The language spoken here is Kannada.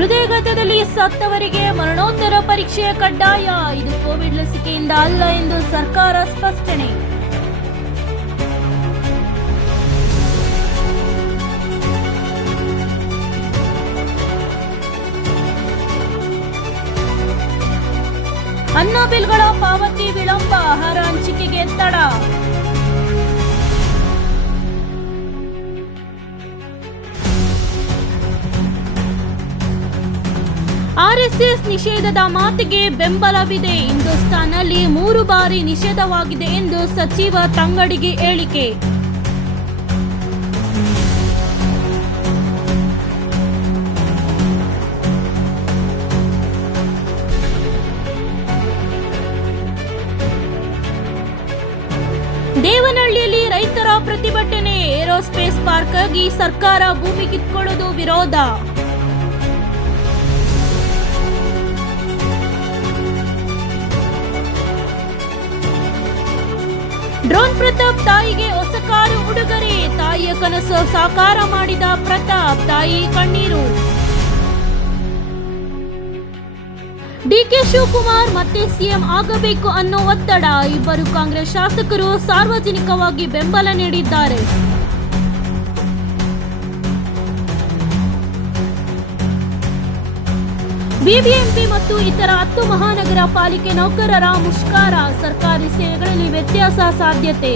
ಹೃದಯಘಾತದಲ್ಲಿ ಸತ್ತವರಿಗೆ ಮರಣೋತ್ತರ ಪರೀಕ್ಷೆ ಕಡ್ಡಾಯ. ಇದು ಕೋವಿಡ್ ಲಸಿಕೆಯಿಂದ ಅಲ್ಲ ಎಂದು ಸರ್ಕಾರ ಸ್ಪಷ್ಟನೆ. ಅನ್ನ ಬಿಲ್ಗಳ ಪಾವತಿ ವಿಳಂಬ, ಆಹಾರ ಹಂಚಿಕೆಗೆ ತಡ. ಆರ್ಎಸ್ಎಸ್ ನಿಷೇಧದ ಮಾತಿಗೆ ಬೆಂಬಲವಿದೆ. ಹಿಂದೂಸ್ತಾನಲ್ಲಿ ಮೂರು ಬಾರಿ ನಿಷೇಧವಾಗಿದೆ ಎಂದು ಸಚಿವ ತಂಗಡಿಗೆ ಹೇಳಿಕೆ. ದೇವನಹಳ್ಳಿಯಲ್ಲಿ ರೈತರ ಪ್ರತಿಭಟನೆ. ಏರೋಸ್ಪೇಸ್ ಪಾರ್ಕ್ಗಾಗಿ ಸರ್ಕಾರ ಭೂಮಿ ಕಿತ್ಕೊಳ್ಳೋದು ವಿರೋಧ. ಡ್ರೋನ್ ಪ್ರತಾಪ್ ತಾಯಿಗೆ ಹೊಸ ಕಾರು ಉಡುಗೊರೆ. ತಾಯಿಯ ಕನಸು ಸಾಕಾರ ಮಾಡಿದ ಪ್ರತಾಪ್ ತಾಯಿ ಕಣ್ಣೀರು. ಡಿಕೆ ಶಿವಕುಮಾರ್ ಮತ್ತೆ ಸಿಎಂ ಆಗಬೇಕು ಅನ್ನೋ ಒತ್ತಡ. ಇಬ್ಬರು ಕಾಂಗ್ರೆಸ್ ಶಾಸಕರು ಸಾರ್ವಜನಿಕವಾಗಿ ಬೆಂಬಲ ನೀಡಿದ್ದಾರೆ. ಬಿಬಿಎಂಪಿ ಮತ್ತು ಇತರ ಹತ್ತು ಮಹಾನಗರ ಪಾಲಿಕೆ ನೌಕರರ ಮುಷ್ಕರ ಸರ್ಕಾರಿ ಸೇವೆಗಳಲ್ಲಿ ವ್ಯತ್ಯಾಸ ಸಾಧ್ಯತೆ.